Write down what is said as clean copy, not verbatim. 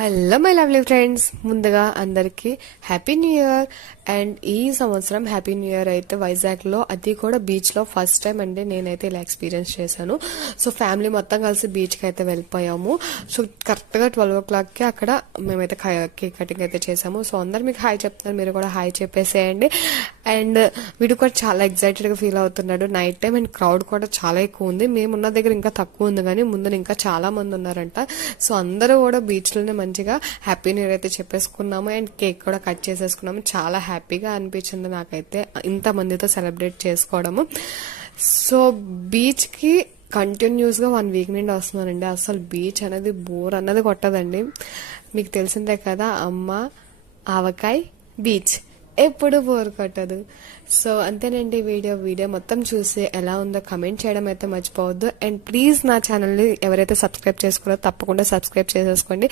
Hello my lovely friends, ముందుగా అందరికీ happy new year. And ఈ సంవత్సరం హ్యాపీ న్యూ ఇయర్ అయితే వైజాగ్లో, అది కూడా బీచ్లో ఫస్ట్ టైం అండి నేనైతే ఇలా ఎక్స్పీరియన్స్ చేశాను. సో ఫ్యామిలీ మొత్తం కలిసి బీచ్కి అయితే వెళ్ళిపోయాము. సో కరెక్ట్గా 12 o'clockకి అక్కడ మేమైతే కేక్ కటింగ్ అయితే చేసాము. సో అందరు మీకు హాయ్ చెప్తున్నారు, మీరు కూడా హాయ్ చెప్పేసేయండి. అండ్ వీడు కూడా చాలా ఎక్సైటెడ్గా ఫీల్ అవుతున్నాడు. నైట్ టైం అండ్ క్రౌడ్ కూడా చాలా ఎక్కువ ఉంది. మేమున్న దగ్గర ఇంకా తక్కువ ఉంది, కానీ ముందు ఇంకా చాలా మంది ఉన్నారంట. సో అందరూ కూడా బీచ్లోనే మంచిగా హ్యాపీ న్యూ ఇయర్ అయితే చెప్పేసుకున్నాము. అండ్ కేక్ కూడా కట్ చేసేసుకున్నాము. చాలా హ్యాపీగా అనిపించింది నాకైతే ఇంతమందితో సెలబ్రేట్ చేసుకోవడము. సో బీచ్కి కంటిన్యూస్గా 1 week నుండి వస్తున్నానండి. అసలు బీచ్ అనేది బోర్ అన్నది కొట్టదండి. మీకు తెలిసిందే కదా, అమ్మ ఆవకాయ్ బీచ్ ఎప్పుడు బోర్ కొట్టదు. సో అంతేనండి. వీడియో మొత్తం చూసి ఎలా ఉందో కమెంట్ చేయడం అయితే మర్చిపోవద్దు. అండ్ ప్లీజ్ నా ఛానల్ని ఎవరైతే సబ్స్క్రైబ్ చేసుకోరో తప్పకుండా సబ్స్క్రైబ్ చేసేసుకోండి.